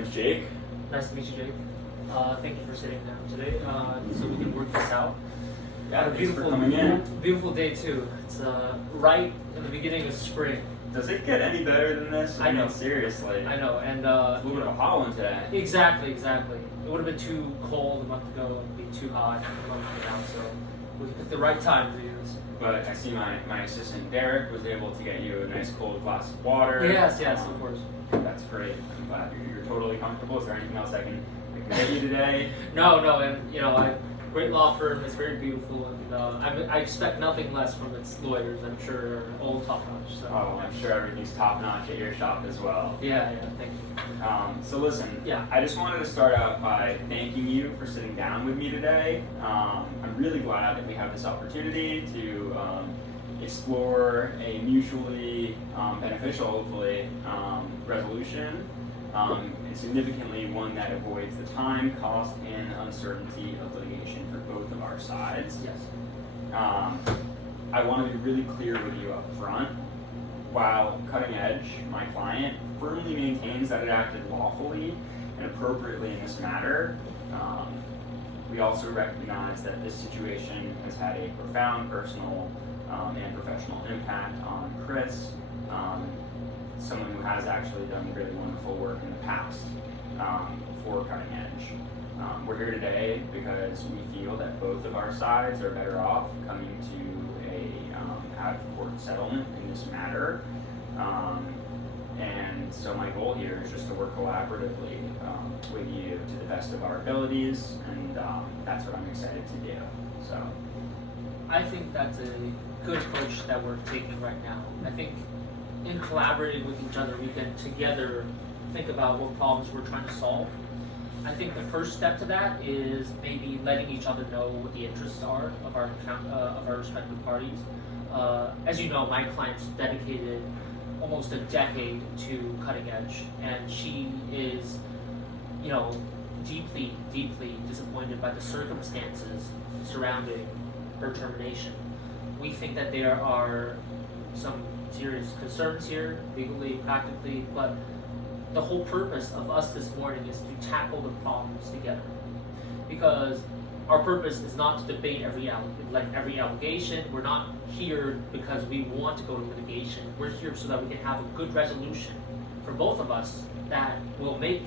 name's Jake. Nice to meet you, Jake. Thank you for sitting down today so we can work this out. Yeah, thanks for coming in. Beautiful day too. It's right in the beginning of spring. Does it get any better than this? I know. Seriously. I know, and It's a little bit of a hot one today. Exactly. It would have been too cold a month ago. It'd be too hot a month from now. So we picked the right time to do this. But I see my assistant Derek was able to get you a nice cold glass of water. Yes, of course. That's great. I'm glad you're totally comfortable. Is there anything else I can get you today? No, and great law firm. It's very beautiful, and I expect nothing less from its lawyers. I'm sure all top notch. So. Oh, I'm sure everything's top notch at your shop as well. Yeah. Thank you. So listen, Yeah. I just wanted to start out by thanking you for sitting down with me today. I'm really glad that we have this opportunity to explore a mutually beneficial, hopefully, resolution. And significantly one that avoids the time, cost, and uncertainty of litigation for both of our sides. Yes. I want to be really clear with you up front. While Cutting Edge, my client, firmly maintains that it acted lawfully and appropriately in this matter, we also recognize that this situation has had a profound personal and professional impact on Chris, someone who has actually done really wonderful work in the past for Cutting Edge. We're here today because we feel that both of our sides are better off coming to a out-of-court settlement in this matter. And so my goal here is just to work collaboratively with you to the best of our abilities, and that's what I'm excited to do. So, I think that's a good approach that we're taking right now. I think in collaborating with each other, we can together think about what problems we're trying to solve. I think the first step to that is maybe letting each other know what the interests are of our respective parties. As you know, my client's dedicated almost a decade to Cutting Edge, and she is, deeply disappointed by the circumstances surrounding her termination. We think that there are some serious concerns here, legally, practically, but the whole purpose of us this morning is to tackle the problems together. Because our purpose is not to debate every allegation. We're not here because we want to go to litigation. We're here so that we can have a good resolution for both of us that will make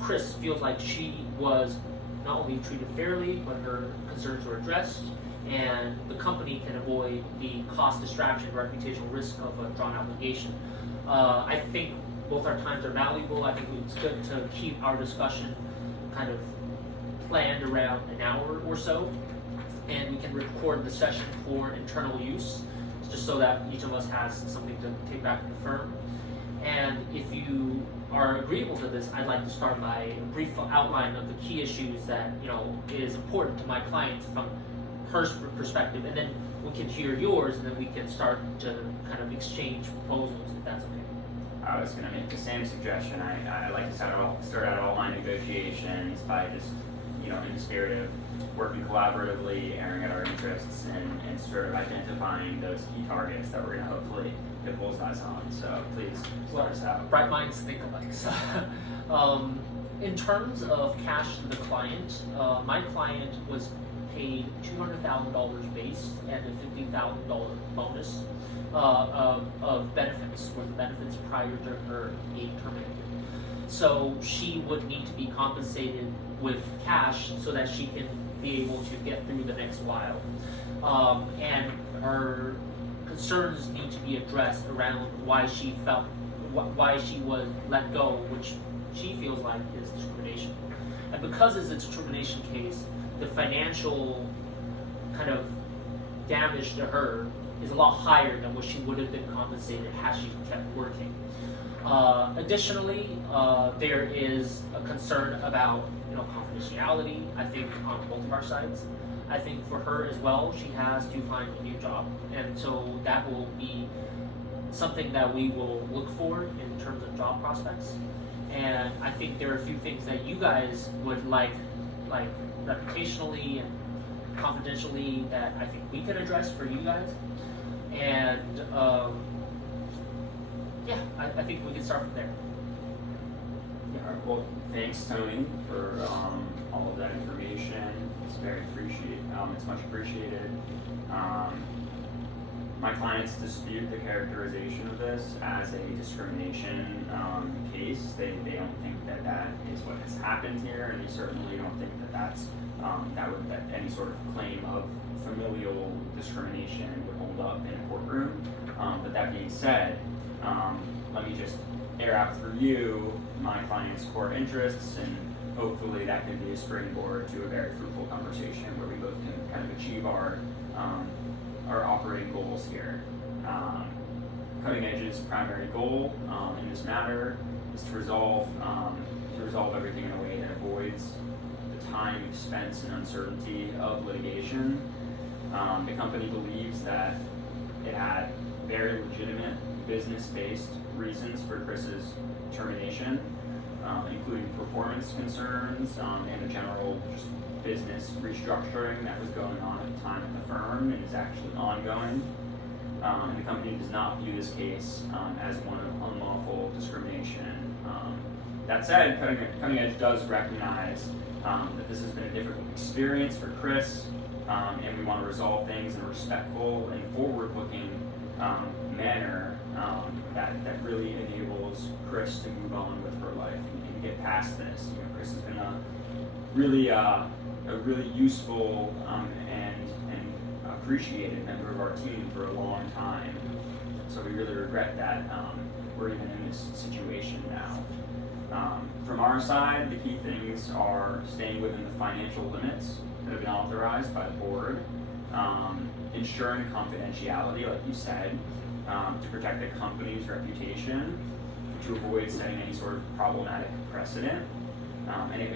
Chris feel like she was not only treated fairly, but her concerns were addressed, and the company can avoid the cost, distraction, reputational risk of a drawn out litigation. I think both our times are valuable. I think it's good to keep our discussion kind of planned around an hour or so, and we can record the session for internal use, just so that each of us has something to take back to the firm. And if you are agreeable to this, I'd like to start by a brief outline of the key issues that is important to my client from her perspective, and then we can hear yours, and then we can start to kind of exchange proposals, if that's okay. I was going to make the same suggestion. I like to start out all my negotiations by just, in the spirit of working collaboratively, airing out our interests, and sort of identifying those key targets that we're going to hopefully hit bullseyes on. So please start us out. Bright minds think alike. So, in terms of cash to the client, my client was paid $200,000 base and a $50,000 bonus of benefits, or the benefits prior to her being terminated. So she would need to be compensated with cash so that she can be able to get through the next while. And her concerns need to be addressed around why she was let go, which she feels like is discrimination. And because it's a discrimination case, the financial kind of damage to her is a lot higher than what she would have been compensated had she kept working. Additionally, there is a concern about confidentiality, I think, on both of our sides. I think for her as well, she has to find a new job, and so that will be something that we will look for in terms of job prospects. And I think there are a few things that you guys would like reputationally and confidentially, that I think we could address for you guys. And I think we can start from there. Yeah. Well, thanks, Tony, for all of that information. It's it's much appreciated. My clients dispute the characterization of this as a discrimination case. They don't think that that is what has happened here, and they certainly don't think that that any sort of claim of familial discrimination would hold up in a courtroom. But that being said, let me just air out for you my client's core interests, and hopefully that can be a springboard to a very fruitful conversation where we both can kind of achieve our operating goals here. Cutting Edge's primary goal in this matter is to resolve everything in a way that avoids the time, expense, and uncertainty of litigation. The company believes that it had very legitimate business-based reasons for Chris's termination, including performance concerns and a general just business restructuring that was going on at the time at the firm and is actually ongoing. And the company does not view this case as one of unlawful discrimination. That said, Cutting Edge does recognize that this has been a difficult experience for Chris, and we want to resolve things in a respectful and forward-looking manner that really enables Chris to move on with her life and get past this. You know, Chris has been a really useful and appreciated member of our team for a long time. So we really regret that we're even in this situation now. From our side, the key things are staying within the financial limits that have been authorized by the board, ensuring confidentiality, like you said, to protect the company's reputation, to avoid setting any sort of problematic precedent. And it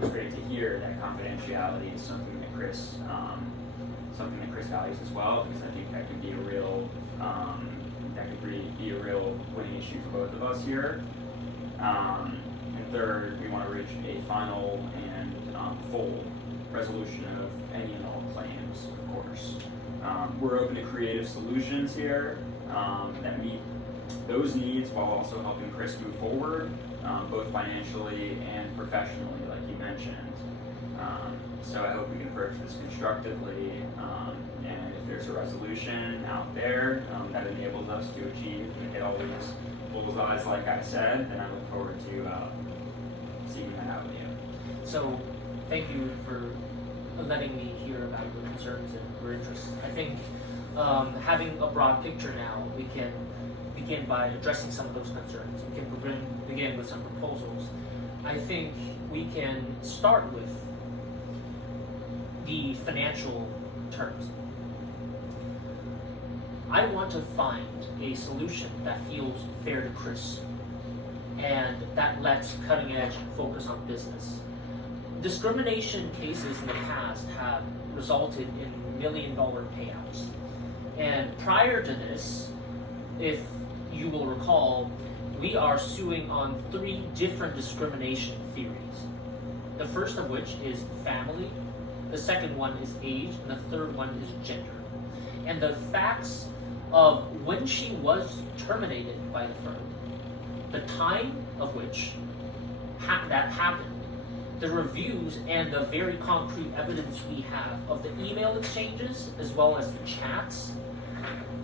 was great to hear that confidentiality is something that Chris values as well, because I think that could be a real winning issue for both of us here. And third, we want to reach a final and full resolution of any and all claims, of course. We're open to creative solutions here that meet those needs while also helping Chris move forward, both financially and professionally, like you mentioned. So I hope we can approach this constructively, and if there's a resolution out there that enables us to achieve and hit all these bullseyes, like I said, then I look forward to seeing that out with you. So, thank you for letting me hear about your concerns and your interests. I think having a broad picture now, we can begin by addressing some of those concerns. We can begin with some proposals. I think we can start with the financial terms. I want to find a solution that feels fair to Chris and that lets Cutting Edge focus on business. Discrimination cases in the past have resulted in $1 million payouts. And prior to this, if you will recall, we are suing on 3 different discrimination theories. The first of which is family, the second one is age, and the third one is gender. And the facts of when she was terminated by the firm, the time of which that happened, the reviews, and the very concrete evidence we have of the email exchanges as well as the chats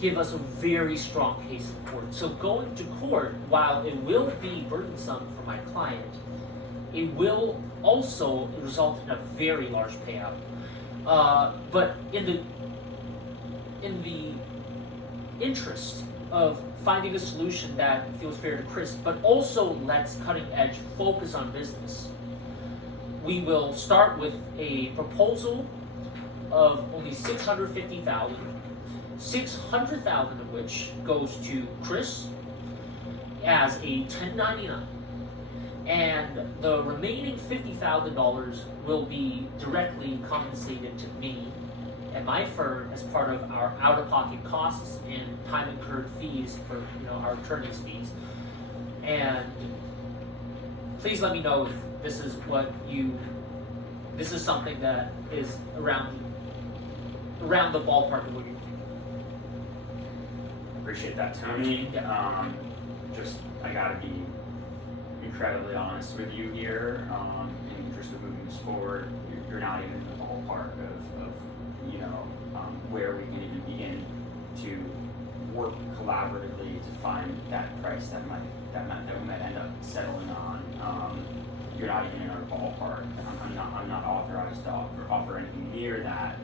give us a very strong case in court. So going to court, while it will be burdensome for my client, it will also result in a very large payout. But in the interest of finding a solution that feels fair to Chris, but also lets Cutting Edge focus on business, we will start with a proposal of only $650,000, $600,000 of which goes to Chris as a 1099, and the remaining $50,000 will be directly compensated to me and my firm as part of our out-of-pocket costs and time incurred fees for our attorney's fees. And please let me know if this is something that is around the ballpark of what you're thinking. Appreciate that, Tony. Yeah. I gotta be incredibly honest with you here, in the interest of moving this forward. You're not even in the ballpark of where we can even begin to work collaboratively to find that price that we might end up settling on. You're not even in our ballpark. I'm not authorized to offer anything near that.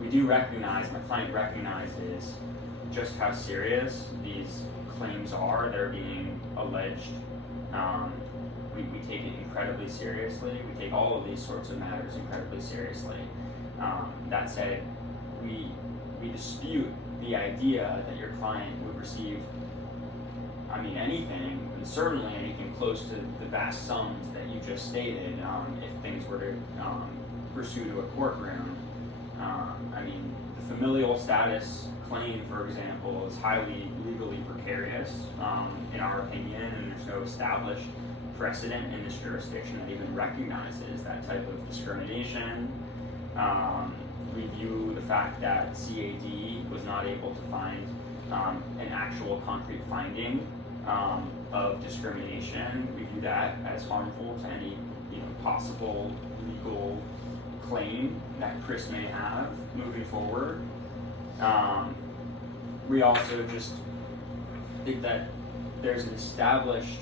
We do recognize, my client recognizes just how serious these claims are that are being alleged. We take it incredibly seriously. We take all of these sorts of matters incredibly seriously. That said, we dispute the idea that your client would receive, anything, and certainly anything close to the vast sums that you just stated, if things were to pursue to a courtroom. The familial status claim, for example, is highly legally precarious, in our opinion, and there's no established precedent in this jurisdiction that even recognizes that type of discrimination. We view the fact that CAD was not able to find an actual concrete finding of discrimination. We view that as harmful to any possible legal claim that Chris may have moving forward. We also just think that there's an established,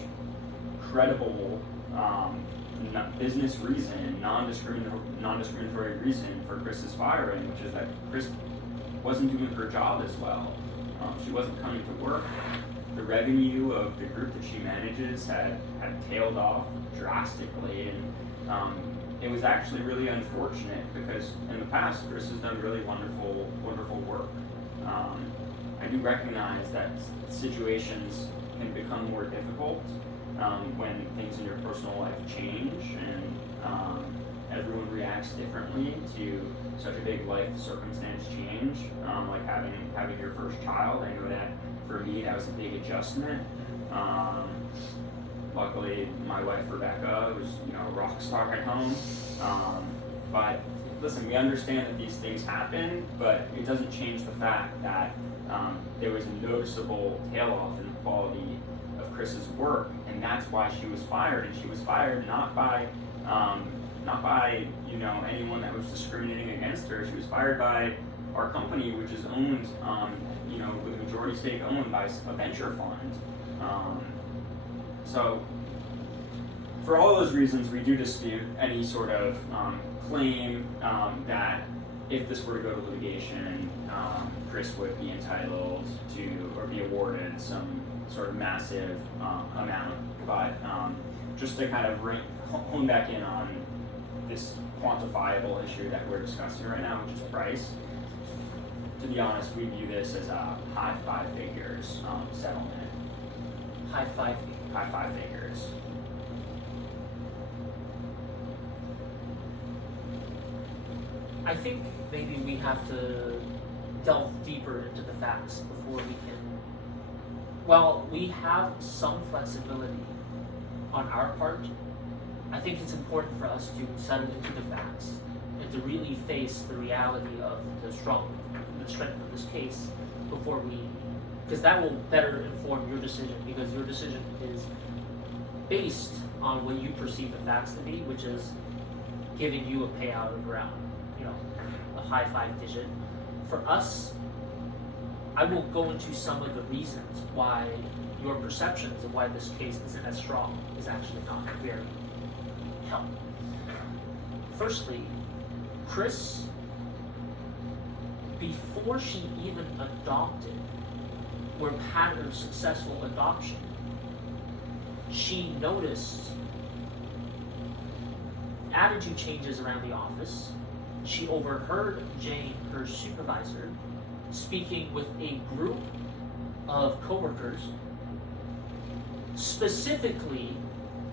credible business reason, non-discriminatory reason for Chris's firing, which is that Chris wasn't doing her job as well. She wasn't coming to work. The revenue of the group that she manages had tailed off drastically, and it was actually really unfortunate because in the past Chris has done really wonderful work. I do recognize that situations can become more difficult when things in your personal life change, and everyone reacts differently to such a big life circumstance change, like having your first child. I know that for me that was a big adjustment. Luckily, my wife Rebecca was a rock star at home. But listen, we understand that these things happen, but it doesn't change the fact that there was a noticeable tail off in the quality of Chris's work, and that's why she was fired. And she was fired not by anyone that was discriminating against her. She was fired by our company, which is owned, with a majority stake owned by a venture fund. So, for all those reasons, we do dispute any sort of claim that if this were to go to litigation, Chris would be entitled to or be awarded some sort of massive amount. But just to kind of hone back in on this quantifiable issue that we're discussing right now, which is price, to be honest, we view this as a high five figures settlement. High five figures. I think maybe we have to delve deeper into the facts before we can. While we have some flexibility on our part, I think it's important for us to settle into the facts and to really face the reality of the strength of this case before because that will better inform your decision, because your decision is based on what you perceive the facts to be, which is giving you a payout of around, a high 5-digit. For us, I will go into some of the reasons why your perceptions of why this case isn't as strong is actually not very helpful. Firstly, Chris, before she even adopted or had her successful adoption, she noticed attitude changes around the office. She overheard Jane, her supervisor, speaking with a group of coworkers, specifically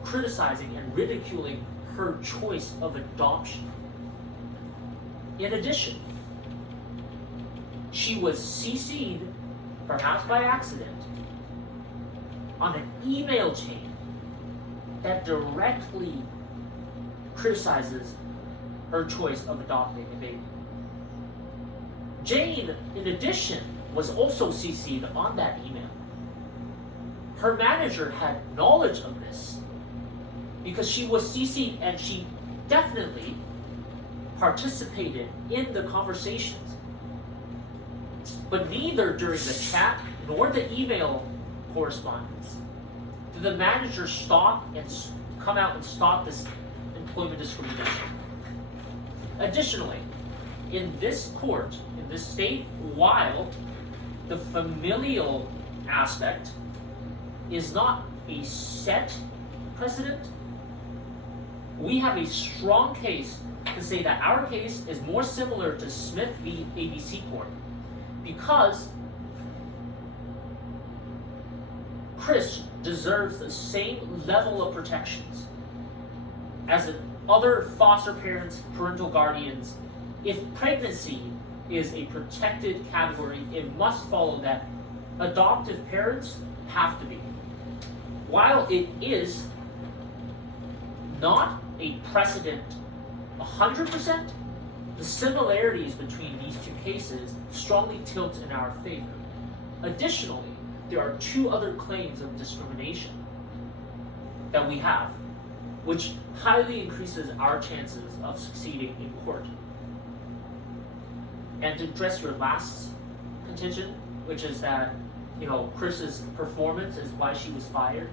criticizing and ridiculing her choice of adoption. In addition, she was CC'd, perhaps by accident, on an email chain that directly criticizes her choice of adopting a baby. Jane, in addition, was also CC'd on that email. her manager had knowledge of this because she was CC'd and she definitely participated in the conversations. But neither during the chat nor the email correspondence did the manager stop and come out and stop this employment discrimination. Additionally, in this court, in this state, while the familial aspect is not a set precedent, we have a strong case to say that our case is more similar to Smith v. ABC Court because Chris deserves the same level of protections as other foster parents, parental guardians. If pregnancy is a protected category, it must follow that adoptive parents have to be. While it is not a precedent 100%, the similarities between these two cases strongly tilt in our favor. Additionally, there are two other claims of discrimination that we have, which highly increases our chances of succeeding in court. And to address your last contention, which is that, Chris's performance is why she was fired.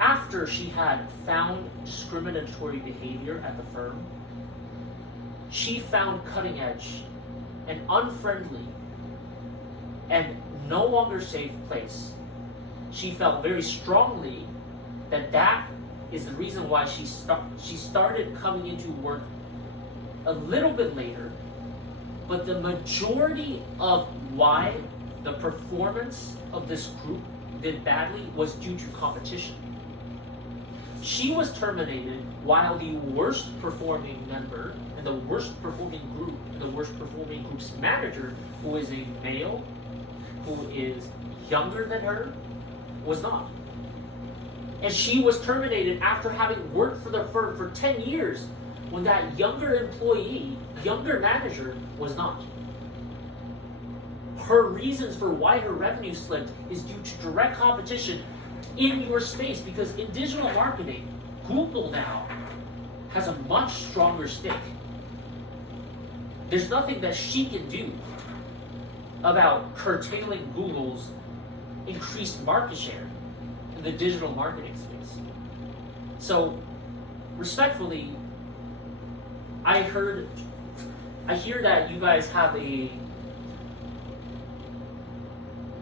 After she had found discriminatory behavior at the firm, she found Cutting Edge an unfriendly and no longer safe place. She felt very strongly that is the reason why she started coming into work a little bit later, but the majority of why the performance of this group did badly was due to competition. She was terminated while the worst performing member and the worst performing group and the worst performing group's manager, who is a male, who is younger than her, was not. And she was terminated after having worked for the firm for 10 years when that younger employee, younger manager, was not. Her reasons for why her revenue slipped is due to direct competition in your space, because in digital marketing, Google now has a much stronger stake. There's nothing that she can do about curtailing Google's increased market share in the digital marketing space. So, respectfully, I hear that you guys have a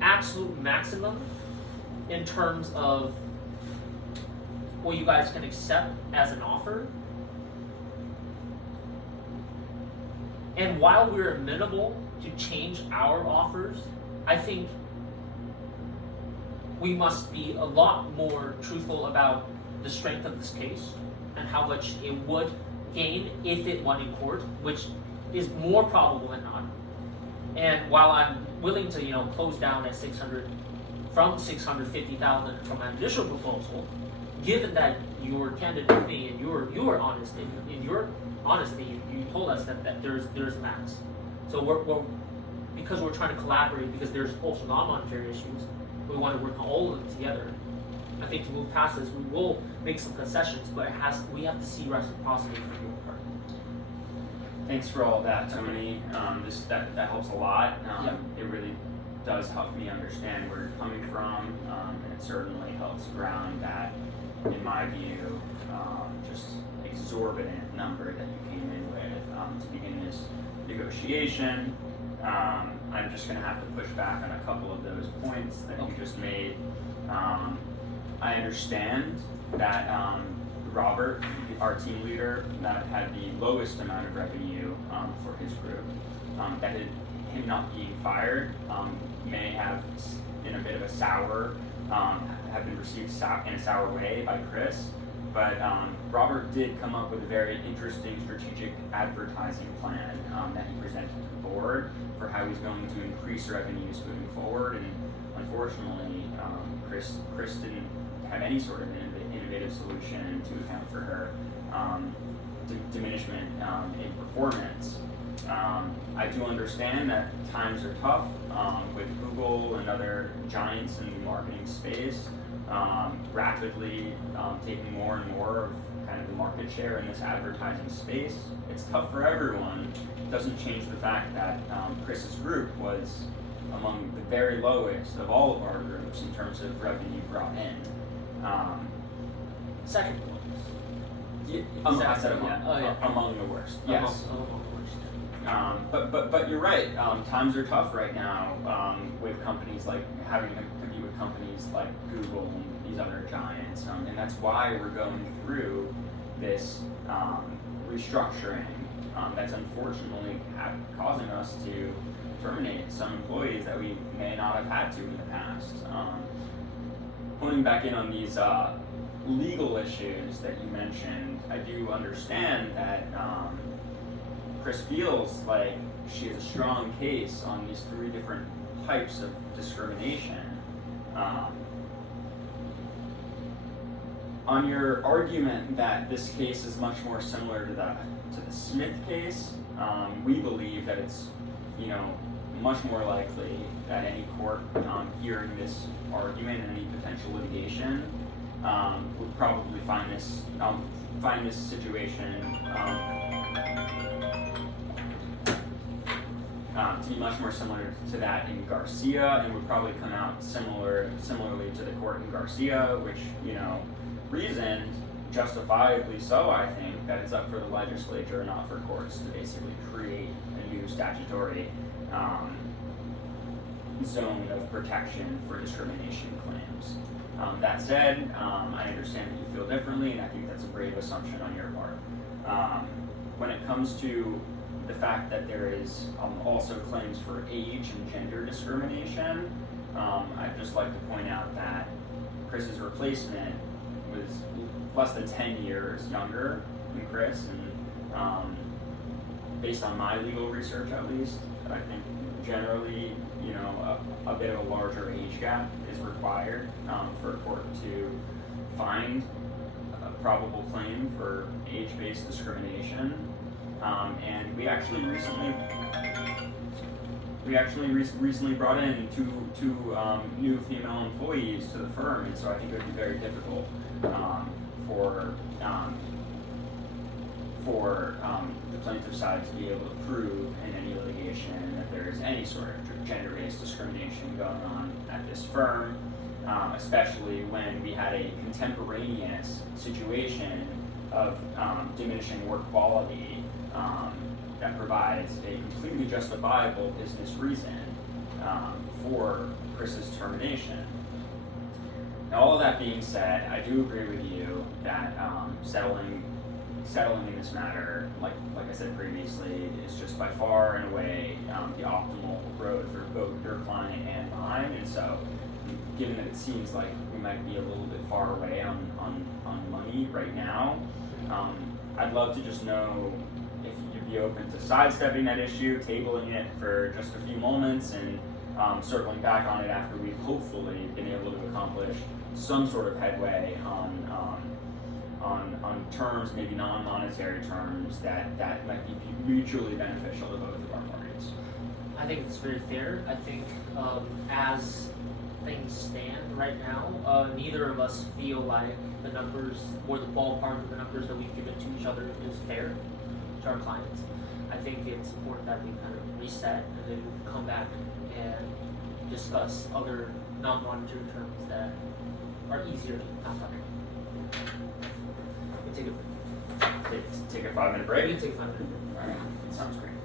absolute maximum in terms of what you guys can accept as an offer. And while we're amenable to change our offers, I think we must be a lot more truthful about the strength of this case and how much it would gain if it won in court, which is more probable than not. And while I'm willing to, close down at 600 from 650,000 from my initial proposal, given that you were candid with me and you were honest in your honesty, you told us that there's max. So we're because we're trying to collaborate, because there's also non-monetary issues, we want to work on all of them together. I think to move past this, we will make some concessions, but we have to see reciprocity from your part. Thanks for all that, Tony. That helps a lot. Yeah. It really does help me understand where you're coming from, and it certainly helps ground that, in my view, just exorbitant number that you came in with to begin this negotiation. I'm just going to have to push back on a couple of those points that you just made. I understand that Robert, our team leader, that had the lowest amount of revenue for his group, that him not being fired may have, in a bit of a sour, have been received in a sour way by Chris. But Robert did come up with a very interesting strategic advertising plan that he presented to the board for how he's going to increase revenues moving forward. And unfortunately, Chris didn't have any sort of innovative solution to account for her diminishment in performance. I do understand that times are tough with Google and other giants in the marketing space rapidly taking more and more of kind of the market share in this advertising space. It's tough for everyone. It doesn't change the fact that Chris's group was among the very lowest of all of our groups in terms of revenue brought in. Second one. I said among the worst. Yes. Among the worst. But you're right. Times are tough right now with companies like having to compete with companies like Google and these other giants, and that's why we're going through this restructuring that's unfortunately causing us to terminate some employees that we may not have had to in the past. Honing back in on these legal issues that you mentioned, I do understand that Chris feels like she has a strong case on these 3 different types of discrimination. On your argument that this case is much more similar to the Smith case, we believe that it's much more likely that any court hearing this argument and any potential litigation would probably find this situation to be much more similar to that in Garcia, and would probably come out similarly to the court in Garcia, which reasoned justifiably so. I think that it's up for the legislature, not for courts, to basically create a new statutory zone of protection for discrimination claims. That said, I understand that you feel differently, and I think that's a brave assumption on your part. When it comes to the fact that there is also claims for age and gender discrimination, I'd just like to point out that Chris's replacement was less than 10 years younger than Chris, and based on my legal research at least, I think generally, a bit of a larger age gap is required for a court to find a probable claim for age-based discrimination. And we actually recently brought in two new female employees to the firm, and so I think it would be very difficult for the plaintiff side to be able to prove in any litigation that there is any sort of gender-based discrimination going on at this firm, especially when we had a contemporaneous situation of diminishing work quality that provides a completely justifiable business reason for Chris's termination. Now, all of that being said, I do agree with you that settling in this matter, like I said previously, is just by far and away the optimal road for both your client and mine. And so, given that it seems like we might be a little bit far away on money right now, I'd love to just know if you'd be open to sidestepping that issue, tabling it for just a few moments, and circling back on it after we've hopefully been able to accomplish some sort of headway on terms, maybe non-monetary terms, that might be mutually beneficial to both of our parties. I think it's very fair. I think as things stand right now, neither of us feel like the numbers or the ballpark of the numbers that we've given to each other is fair to our clients. I think it's important that we kind of reset and then come back and discuss other non-monetary terms that are easier to come. Take a 5-minute break. We can take a 5-minute break. All right, sounds great.